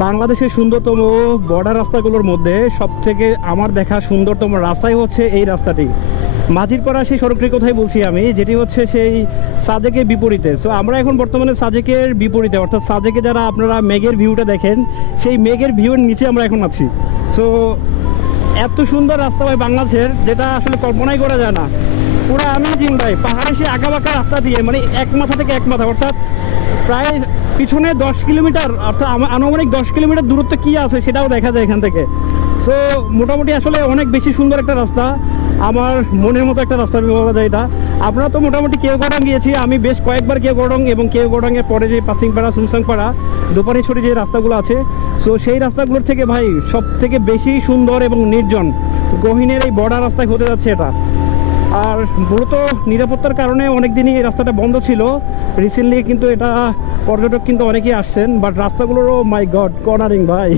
বাংলাদেশের সুন্দরতম বর্ডার রাস্তাগুলোর মধ্যে সবথেকে আমার দেখা সুন্দরতম রাস্তাই হচ্ছে এই রাস্তাটি। মাঝিরপাড়া সেই সড়কটির কথাই বলছি আমি, যেটি হচ্ছে সেই সাজেকের বিপরীতে। সো আমরা এখন বর্তমানে সাজেকের বিপরীতে, অর্থাৎ সাজেকে যারা আপনারা মেঘের ভিউটা দেখেন, সেই মেঘের ভিউয়ের নিচে আমরা এখন আছি। সো এত সুন্দর রাস্তা ভাই বাংলাদেশের, যেটা আসলে কল্পনাই করা যায় না। পুরো আমেজিং ভাই, পাহাড়ে সে আঁকাবাঁকা রাস্তা দিয়ে, মানে এক মাথা থেকে এক মাথা, অর্থাৎ প্রায় পিছনে 10 কিলোমিটার, অর্থাৎ আনুমানিক 10 কিলোমিটার দূরত্ব কী আছে সেটাও দেখা যায় এখান থেকে। সো মোটামুটি আসলে অনেক বেশি সুন্দর একটা রাস্তা, আমার মনের মতো একটা রাস্তা বলা যায় এটা। আপনারা তো মোটামুটি কেওগোডাং গিয়েছি, আমি বেশ কয়েকবার কেওগোডাং এবং কেওগোডাংয়ের পরে যে পাসিংপাড়া, সুমসাংপাড়া, দুপানিছড়ি যে রাস্তাগুলো আছে, সো সেই রাস্তাগুলোর থেকে ভাই সব থেকে বেশি সুন্দর এবং নির্জন গহীনের এই বর্ডার রাস্তায় হতে যাচ্ছে এটা। আর মূলত নিরাপত্তার কারণে অনেক দিনই এই রাস্তাটা বন্ধ ছিল, রিসেন্টলি কিন্তু এটা পর্যটক কিন্তু অনেকেই আসছেন, বাট রাস্তাগুলোরও মাই গড কর্নারিং ভাই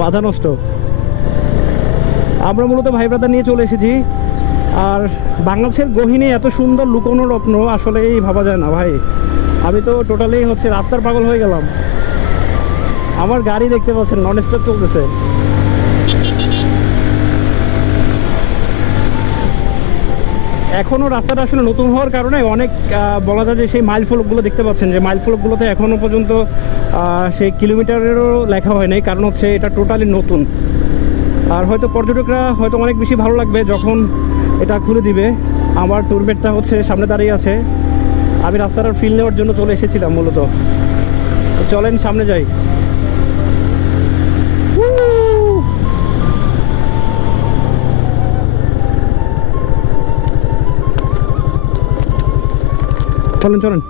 মাথা নষ্ট। আমরা মূলত ভাই ব্রাদার নিয়ে চলে এসেছি, আর বাংলাদেশের গহীনে এত সুন্দর লুকোনো রত্ন আসলেই ভাবা যায় না ভাই। আমি তো টোটালি হচ্ছে রাস্তার পাগল হয়ে গেলাম। আমার গাড়ি দেখতে পাচ্ছেন নন স্টপ চলতেছে। এখনও রাস্তাটা আসলে নতুন হওয়ার কারণে অনেক বলা যায় যে সেই মাইল ফলকগুলো দেখতে পাচ্ছেন, যে মাইল ফলকগুলোতে এখনও পর্যন্ত সেই কিলোমিটারেরও লেখা হয় নাই, কারণ হচ্ছে এটা টোটালি নতুন। আর হয়তো পর্যটকরা হয়তো অনেক বেশি ভালো লাগবে যখন এটা খুলে দিবে। আমার ট্যুরমেটটা হচ্ছে সামনে দাঁড়িয়ে আছে, আমি রাস্তাটার ফিল নেওয়ার জন্য চলে এসেছিলাম মূলত। চলেন সামনে যাই। চলেন চলেন।